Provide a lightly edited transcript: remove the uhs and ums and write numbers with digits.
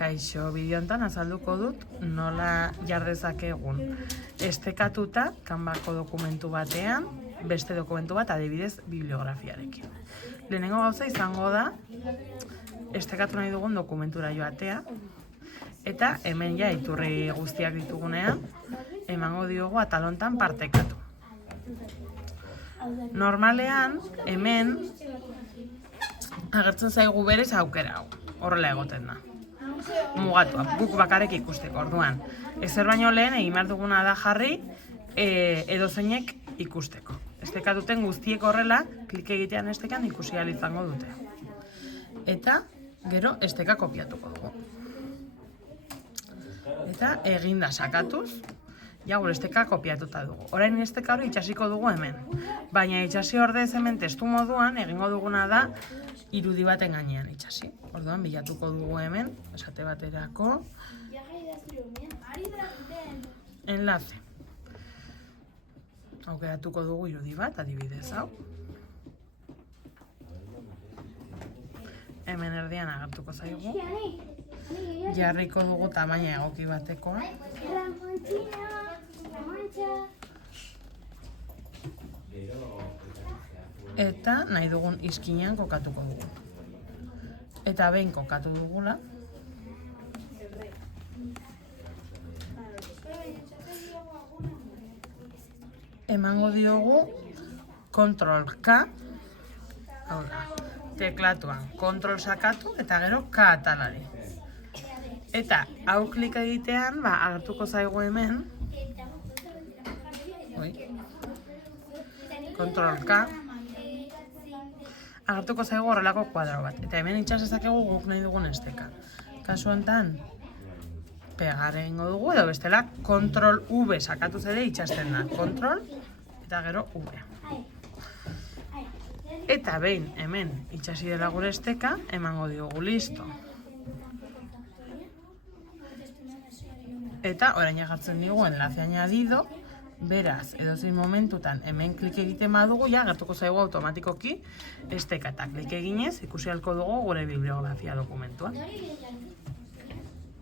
Kaixo, bideo hontan azalduko dut nola jar dezakegun estekatuta Canvako dokumentu batean beste dokumentu bat, adibidez bibliografiarekin. Lehenengo gauza izango da estekatu nahi dugun dokumentura joatea, eta hemen ja iturri guztiak ditugunean emango diogu atal hontan partekatu. Normalean hemen agertzen zaigu berez aukera hau, horrela egoten da. Mugatua, guk bakarrik ikusteko, orduan. Ezer baino lehen egin behar duguna da jarri edozeinek ikusteko. Estekatuten guztiek horrela, klik egitean estekan ikusi ahal izango dute. Eta gero esteka kopiatuko dugu. Eta eginda sakatuz, ja gure esteka kopiatuta dugu. Orain esteka hori itxasiko dugu hemen. Baina itxasi ordez hemen testu moduan egingo duguna da irudi baten gainean itxasi. Orduan bilatuko dugu hemen, esate baterako enlace. Aukeratuko dugu irudi bat, adibidez hau. Hemen erdian agertuko zaigu. Jarriko dugu tamaina egoki batekoa. Eta nahi dugun izkinean kokatuko dugu. Eta behin kokatu dugula, emango diogu Ctrl-K, hau da, teklatuan Ctrl sakatu eta gero K atalari. Eta hau klik egitean, agertuko zaigu hemen, Ctrl-K, agertuko zaigu horrelako kuadro bat. Eta hemen itxas dezakegu guk nahi dugun esteka. Kasu honetan, pegar egingo dugu, edo bestela, Ctrl-V sakatuz ere itxasten da. Ctrl eta gero V. Eta behin hemen itxasi dela gure esteka, emango diogu listo. Eta orain agertzen digu enlace añadido, beraz, edozein momentutan hemen klik egiten badugu, ja gertuko zaigu automatikoki esteka eta klik eginez ikusi ahalko dugu gure bibliografia dokumentua.